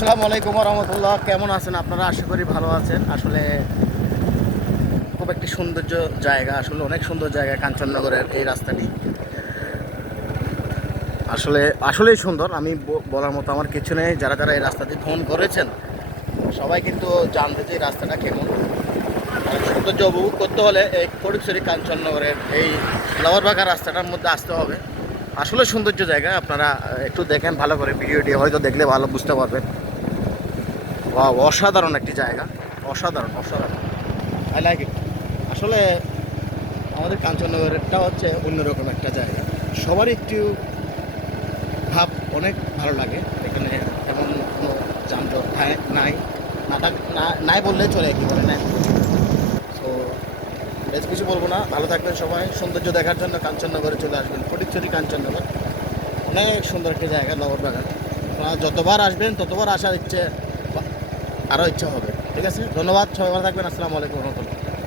আসসালামু আলাইকুম রহমতুল্লাহ। কেমন আছেন আপনারা? আশা করি ভালো আছেন। আসলে খুব একটি সৌন্দর্য জায়গা, আসলে অনেক সুন্দর জায়গা কাঞ্চননগরের এই রাস্তাটি। আসলেই সুন্দর। আমি বলার মতো আমার কিছু নেই। যারা যারা এই রাস্তাটি ভ্রমণ করেছেন সবাই কিন্তু জানতে যে এই রাস্তাটা কেমন। আর সৌন্দর্য উপভোগ করতে হলে এই ফটিকছড়ি কাঞ্চননগরের এই লাওয়ারবাগান রাস্তাটার মধ্যে আসতে হবে। আসলে সৌন্দর্য জায়গা, আপনারা একটু দেখেন ভালো করে, ভিডিওটি হয়তো দেখলে ভালো বুঝতে পারবেন। অসাধারণ একটি জায়গা, অসাধারণ অসাধারণ। I like it. আসলে আমাদের কাঞ্চননগরেরটা হচ্ছে অন্যরকম একটা জায়গা। সবারই একটু ভাব অনেক ভালো লাগে। এখানে তেমন কোনো যানজট নাই, নাই বললে চলে, কি বলে নাই। তো বেশ কিছু বলবো না, ভালো থাকবেন সবাই। সৌন্দর্য দেখার জন্য কাঞ্চননগরে চলে আসবেন। ফটিকছড়ি কাঞ্চননগর অনেক সুন্দর একটা জায়গা, লাওয়ারবাগান। আপনারা যতবার আসবেন ততবার আসার ইচ্ছে, আরও ইচ্ছা হবে। ঠিক আছে, ধন্যবাদ। সবাই ভালো থাকবেন। আসসালামু আলাইকুম রহমতুল্লাহ।